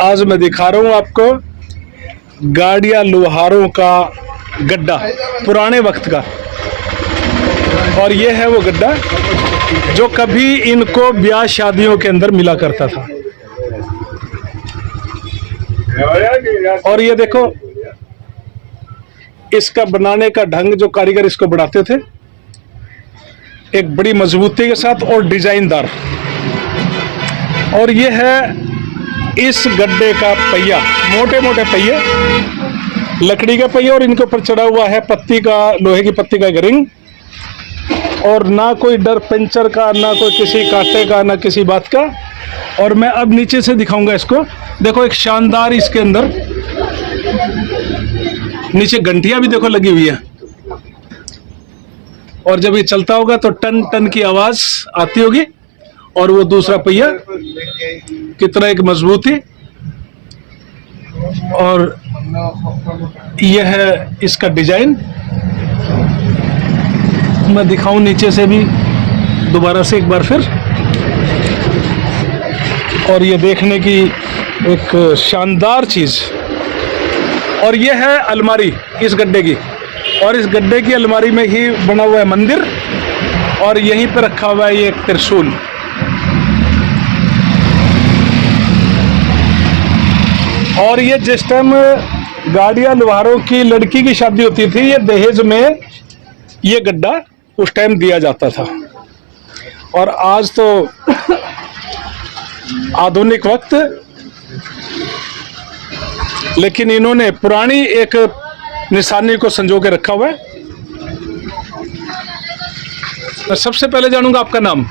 आज मैं दिखा रहा हूँ आपको गाड़ियां लोहारों का गड्ढा पुराने वक्त का। और ये है वो गड्ढा जो कभी इनको ब्याह शादियों के अंदर मिला करता था। और ये देखो इसका बनाने का ढंग, जो कारीगर इसको बनाते थे, एक बड़ी मजबूती के साथ और डिजाइनदार। और ये है इस गड्ढे का पहिया, मोटे मोटे पहिए, लकड़ी का पहिया, और इनके ऊपर चढ़ा हुआ है पत्ती का, लोहे की पत्ती का एक रिंग। और ना कोई डर पंचर का, ना कोई किसी कांटे का, ना किसी बात का। और मैं अब नीचे से दिखाऊंगा इसको। देखो एक शानदार इसके अंदर नीचे घंटियां भी देखो लगी हुई है। और जब ये चलता होगा तो टन टन की आवाज आती होगी। और वो दूसरा पहिया कितना एक मजबूती। और यह है इसका डिजाइन। मैं दिखाऊं नीचे से भी दोबारा से एक बार फिर। और ये देखने की एक शानदार चीज। और ये है अलमारी इस गड्ढे की। और इस गड्ढे की अलमारी में ही बना हुआ है मंदिर। और यहीं पर रखा हुआ है ये एक त्रिशूल। और ये जिस टाइम गाड़ियां लोहारों की लड़की की शादी होती थी, ये दहेज में ये गड्ढा उस टाइम दिया जाता था। और आज तो आधुनिक वक्त, लेकिन इन्होंने पुरानी एक निशानी को संजो के रखा हुआ है। मैं सबसे पहले जानूंगा आपका नाम।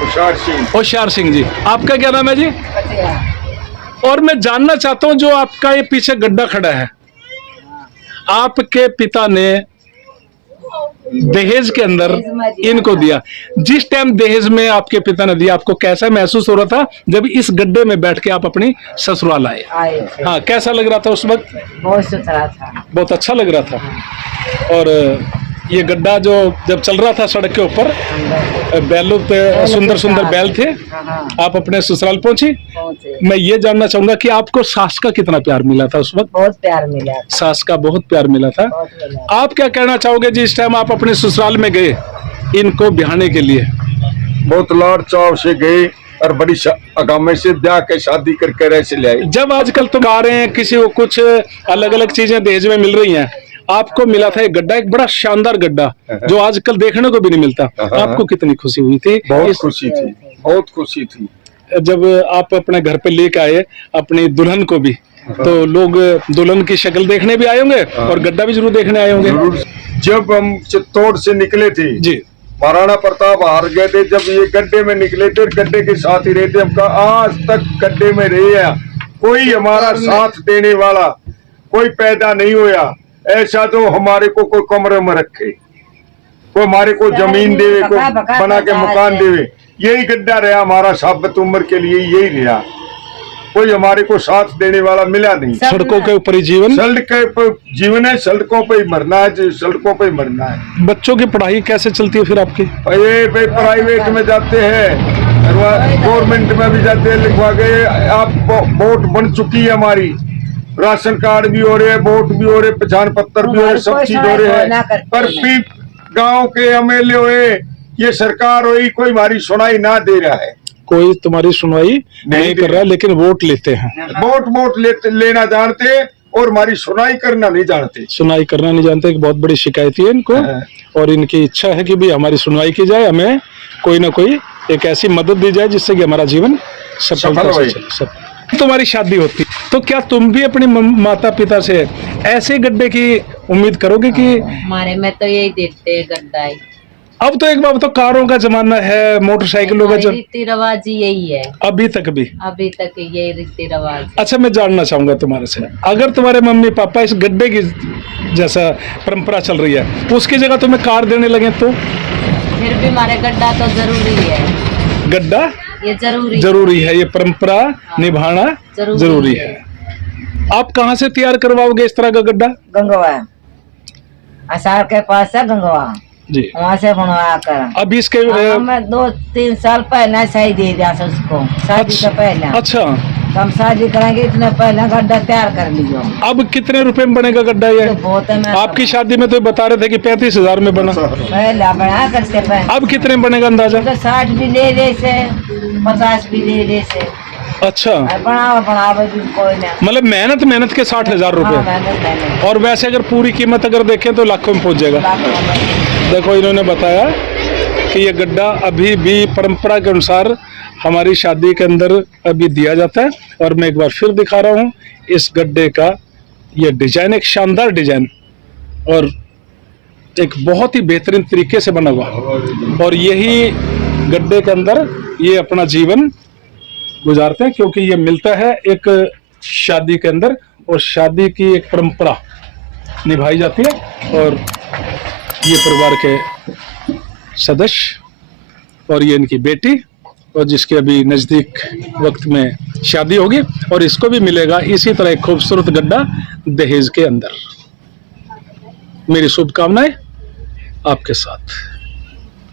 होशियार सिंह। होशियार सिंह जी, आपका क्या नाम है जी? और मैं जानना चाहता हूं, जो आपका ये पीछे गड्ढा खड़ा है, आपके पिता ने दहेज के अंदर इनको दिया। जिस टाइम दहेज में आपके पिता ने दिया, आपको कैसा महसूस हो रहा था जब इस गड्ढे में बैठ के आप अपनी ससुराल आए? हाँ, कैसा लग रहा था उस वक्त? बहुत सुथरा था, बहुत अच्छा लग रहा था। और ये गड्ढा जो जब चल रहा था सड़क के ऊपर, बैलों पे सुंदर सुंदर बैल थे। आप अपने ससुराल पहुंची। मैं ये जानना चाहूंगा कि आपको सास का कितना प्यार मिला था उस वक्त? बहुत प्यार मिला, सास का बहुत प्यार मिला था। आप क्या कहना चाहोगे जिस टाइम आप अपने ससुराल में गए इनको ब्याहने के लिए? बहुत लाड़ चाव से गए और बड़ी अगामे से ब्याह के शादी करके ऐसे ले आए। जब आजकल तुम आ रहे हैं, किसी को कुछ अलग अलग चीजें दहेज में मिल रही हैं, आपको मिला था एक गड्ढा, एक बड़ा शानदार गड्ढा जो आजकल देखने को भी नहीं मिलता। आपको कितनी खुशी हुई थी? बहुत खुशी थी, बहुत खुशी थी। जब आप अपने घर पे लेके आए अपनी दुल्हन को भी, तो लोग दुल्हन की शक्ल देखने भी आए होंगे और गड्ढा भी जरूर देखने आए होंगे। जब हम चित्तौड़ से निकले थे जी, महाराणा प्रताप हार गए थे, जब ये गड्ढे में निकले थे, गड्ढे के साथ ही रहते, हम आज तक गड्ढे में रहे हैं। कोई हमारा साथ देने वाला कोई पैदा नहीं हुआ ऐसा जो हमारे को कोई कमरे में रखे, कोई हमारे को जमीन देवे, को बना के मकान देवे। यही गड्ढा रहा हमारा साबित उम्र के लिए, यही रहा। कोई हमारे को साथ देने वाला मिला नहीं। सड़कों के ऊपर ही जीवन, सड़कों पर जीवन है, सड़कों पे ही मरना है, सड़कों पे ही मरना है। बच्चों की पढ़ाई कैसे चलती है फिर आपकी? ये प्राइवेट में जाते हैं, गवर्नमेंट में भी जाते हैं, लिखवा गए। आप वोट बन चुकी है हमारी, राशन कार्ड भी हो रहे हैं, वोट भी हो रहे, पहचान पत्र भी हो रहे, सब चीज हो रहे हैं। पर भी गांव के एमएलए हुए, ये सरकार हुई, कोई हमारी सुनाई ना दे रहा है। कोई तुम्हारी सुनवाई नहीं कर रहा, लेकिन वोट लेते हैं। वोट लेना जानते और हमारी सुनाई करना नहीं जानते। सुनाई करना नहीं जानते, एक बहुत बड़ी शिकायत है इनको। और इनकी इच्छा है कि भी हमारी सुनवाई की जाए, हमें कोई ना कोई एक ऐसी मदद दी जाए जिससे कि हमारा जीवन सफलता से चले। तुम्हारी शादी होती तो क्या तुम भी अपने माता पिता से ऐसे गड्ढे की उम्मीद करोगे कि? हमारे में तो यही देते गड्ढा है। अब तो एक बार तो कारों का जमाना है, मोटरसाइकिलों का रीति रिवाज यही है, अभी तक भी यही रीति रिवाज। अच्छा, मैं जानना चाहूंगा तुम्हारे से, अगर तुम्हारे मम्मी पापा इस गड्ढे की जैसा परंपरा चल रही है, उसकी जगह तुम्हें कार देने लगे तो? फिर भी हमारे गड्ढा तो जरूरी है। गड्ढा ये जरूरी है, ये परंपरा निभाना जरूरी है। आप कहाँ से तैयार करवाओगे इस तरह का गड्ढा? गंगवा, आसार के पास है गंगवा जी, वहाँ से बनवा कर। अभी इसके मैं 2-3 साल पहले सही दे दिया उसको, शादी से पहले। अच्छा, हम शादी करेंगे इतने पहले गड्ढा तैयार कर लीजिए। अब कितने रुपए में बनेगा गड्ढा ये? तो बहुत है। मैं आपकी शादी में तो बता रहे थे कि 35,000 में बना, पहला बना करते पहले अब कितने में बनेगा अंदाजा? तो 60 भी ले ले से 50 भी ले ले से अच्छा, बनावे भी कोई ना। मतलब मेहनत के 60,000 हाँ, रुपए। मैंने और वैसे अगर पूरी कीमत अगर देखें तो लाखों में पहुंच जाएगा। देखो इन्होंने बताया कि ये गड्ढा अभी भी परंपरा के अनुसार हमारी शादी के अंदर अभी दिया जाता है। और मैं एक बार फिर दिखा रहा हूँ इस गड्ढे का ये डिजाइन, एक शानदार डिजाइन और एक बहुत ही बेहतरीन तरीके से बना हुआ। और यही गड्ढे के अंदर ये अपना जीवन गुजारते हैं, क्योंकि ये मिलता है एक शादी के अंदर और शादी की एक परंपरा निभाई जाती है। और ये परिवार के सदस्य और ये इनकी बेटी और जिसके अभी नज़दीक वक्त में शादी होगी और इसको भी मिलेगा इसी तरह एक खूबसूरत गड्ढा दहेज के अंदर। मेरी शुभकामनाएं आपके साथ।